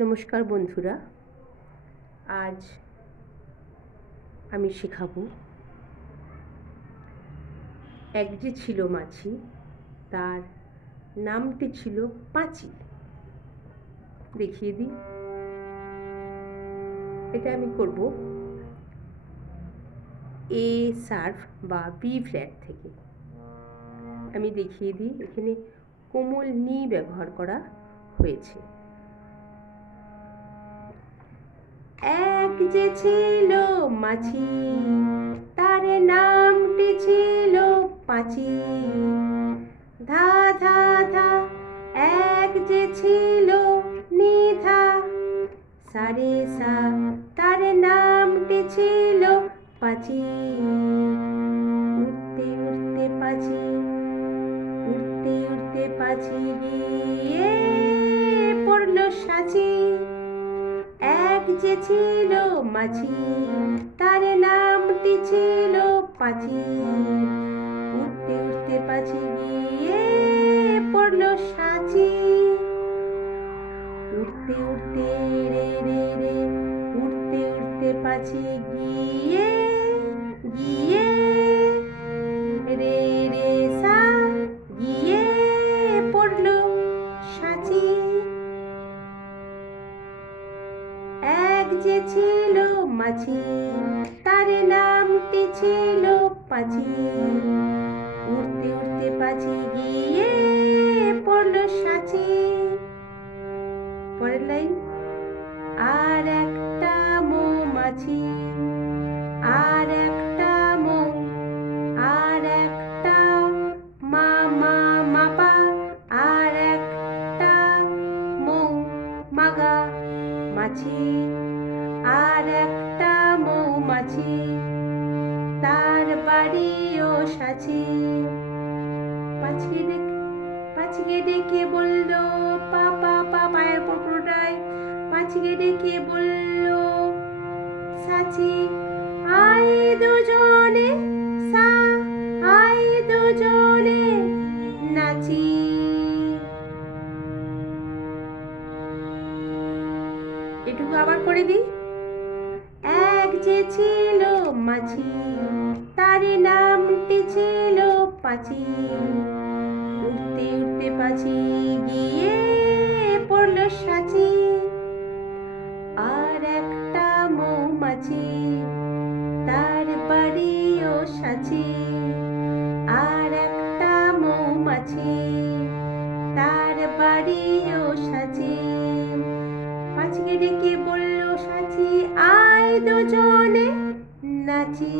নমস্কার বন্ধুরা, আজ আমি শেখাবো এক যে ছিল মাছি, তার নামটি ছিল পাঁচি। দেখিয়ে দিই। এটা আমি করব এ শার্প বা বি ফ্ল্যাট থেকে। আমি দেখিয়ে দিই, এখানে কোমল নি ব্যবহার করা হয়েছে। এক যে ছিল মাছি, তার নামটি ছিল পাঁচি। ধা ধা ধা, এক যে ছিল নিধা, সারে সা, তার নামটি ছিল পাঁচি। উড়তে উড়তে পাঁচি, উড়তে উড়তে পাঁচি গিয়ে পড়ল সাঁচি। এক যে ছিল মাছি, তার নামটি ছিল পাঁচি। উড়তে উড়তে পাঁচি গিয়ে পড়ল সাঁচি। উড়তে উড়তে রে রে রে, উড়তে উড়তে পাঁচি গিয়ে গিয়ে রে রে সা, গিয়ে পড়ল সাঁচি। এক যে ছিল মাছি, তার নামটি ছিল পাঁচি। উড়তে উড়তে পাঁচি গিয়ে পড়ল সাঁচি। পরের লাইন। আর একটা মৌমাছি, আর একটা মৌ, আর একটা মা মা মাপা, আর একটা মৌ মাগা মাছি। আর একটা মৌমাছি, তার বাড়িও সাঁচি। পাঁচিকে ডেকে বলল পা পা পা, পায়ের উপর পুরোটাই। পাঁচিকে ডেকে বলল সাঁচি, আয় দুজনে সা, আয় দুজনে নাচি। এটুকু আবার করে দিই। এক যে ছিল মাছি, তার নামটি ছিল পাঁচি। উড়তে উড়তে পাঁচি গিয়ে পড়ল সাঁচি। আর একটা মৌমাছি, তার বাড়িও সাঁচি। আর একটা মৌমাছি, তার বাড়িও সাঁচি। পাঁচিকে ডেকে বলল সাঁচি, আয় দুজনে নাচি।